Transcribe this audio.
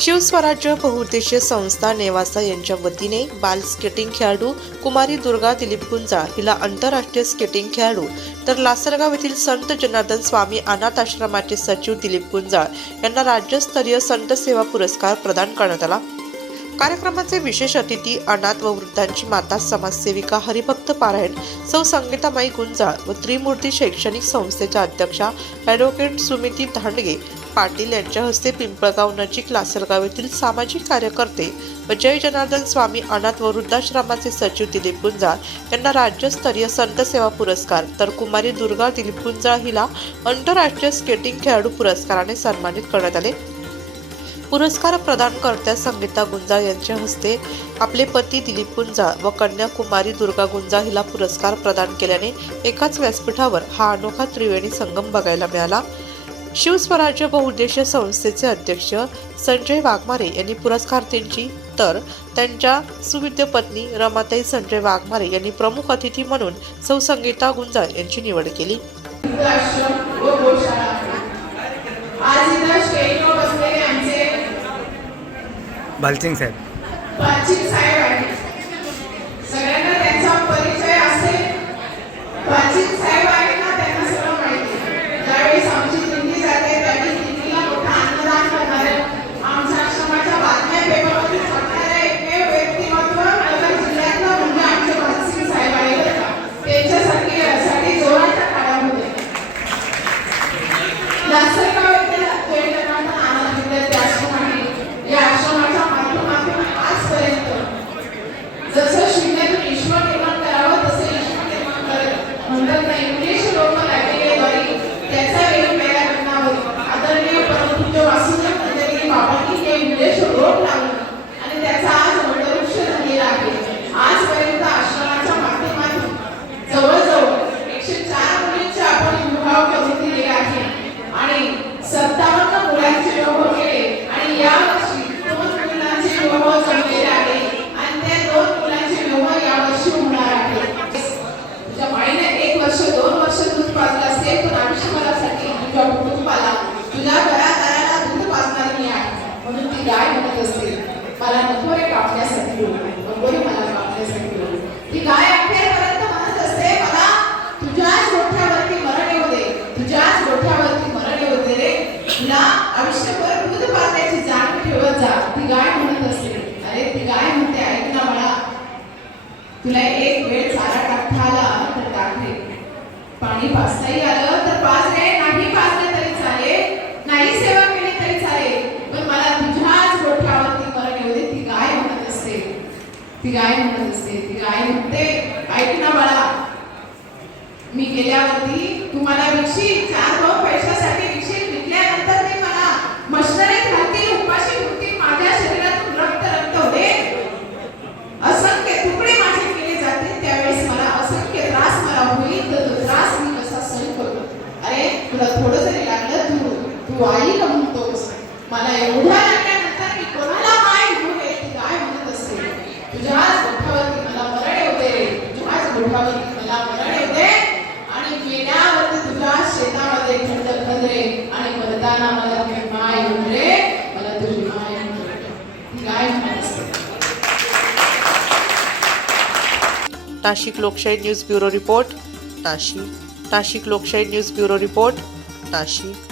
शिवस्वराज्य बहुउद्देशीय संस्था नेवासा यांच्या वतीने बाल स्केटिंग खेळाडू कुमारी दुर्गा दिलीप गुंजा हिला आंतरराष्ट्रीय स्केटिंग खेळाडू तर लासलगाव येथील संत जनार्दन स्वामी अनाथ आश्रमाचे सचिव दिलीप गुंजाळ यांना राज्यस्तरीय संत सेवा पुरस्कार प्रदान करण्यात आला. कार्यक्रमाचे विशेष अतिथी अनाथ व वृद्धांची माता समाजसेविका हरिभक्त पारायण सौ संगीतामाई गुंजाळ व त्रिमूर्ती शैक्षणिक संस्थेच्या अध्यक्षा ॲडव्होकेट सुमिती धांडगे पाटील यांच्या हस्ते पिंपळगाव नजीक लासलगाव येथील सामाजिक कार्यकर्ते व जय जनार्दन स्वामी अनाथ व वृद्धाश्रमाचे सचिव दिलीप गुंजाळ यांना राज्यस्तरीय संत सेवा पुरस्कार तर कुमारी दुर्गा दिलीप गुंजाळ हिला आंतरराष्ट्रीय स्केटिंग खेळाडू पुरस्काराने सन्मानित करण्यात आले. पुरस्कार प्रदानकर्त्या संगीता गुंजाळ यांच्या हस्ते आपले पती दिलीप गुंजाळ व कन्या कुमारी दुर्गा गुंजाळ हिला पुरस्कार प्रदान केल्याने एकाच व्यासपीठावर हा अनोखा त्रिवेणी संगम बघायला मिळाला. शिवस्वराज्य बहुउद्देशीय संस्थेचे अध्यक्ष संजय वाघमारे यांनी पुरस्कारार्थींची तर त्यांच्या सुविद्य पत्नी रमाताई संजय वाघमारे यांनी प्रमुख अतिथी म्हणून सौ संगीता गुंजाळ यांची निवड केली. वृद्धाश्रम व आयुष्यभर दूध पाजण्याची जाण ठेवत जा. ती गाय म्हणत असते. अरे ती गाय म्हणते ऐक ना मला तुला एक वेळ चारा टाकता आला तर टाक पाणी पाजताही आलं तर पाज रे नाही पाजले तरी चालेल. नाही सेवा केली तरी चालेल. पण मला तुझ्याच गोठ्यावरती मरण येऊ दे. ती गाय म्हणत असते. ती गाय म्हणत असते. ती गाय म्हणते ऐक ना बाळा. मी गेल्यावरती तुम्हाला विकशील चार तू आई का म्हणतोस मला एवढ्या लागल्यानंतर मी कोणाला काय म्हणू हे ती काय म्हणत असते? तुझ्याच गोठ्यावरती मला मरण येऊ तुझ्याच गोठ्यावरती मला मरण येऊ आणि गेल्यावरती तुझ्या शेतामध्ये खंड खंदरे आणि मरताना मला तुझी माय येऊन मला तुझी माय येऊन रे ती गाय म्हणत असते? Nashik Lokshahi news bureau report Nashik Nashik Lokshahi news bureau report Nashik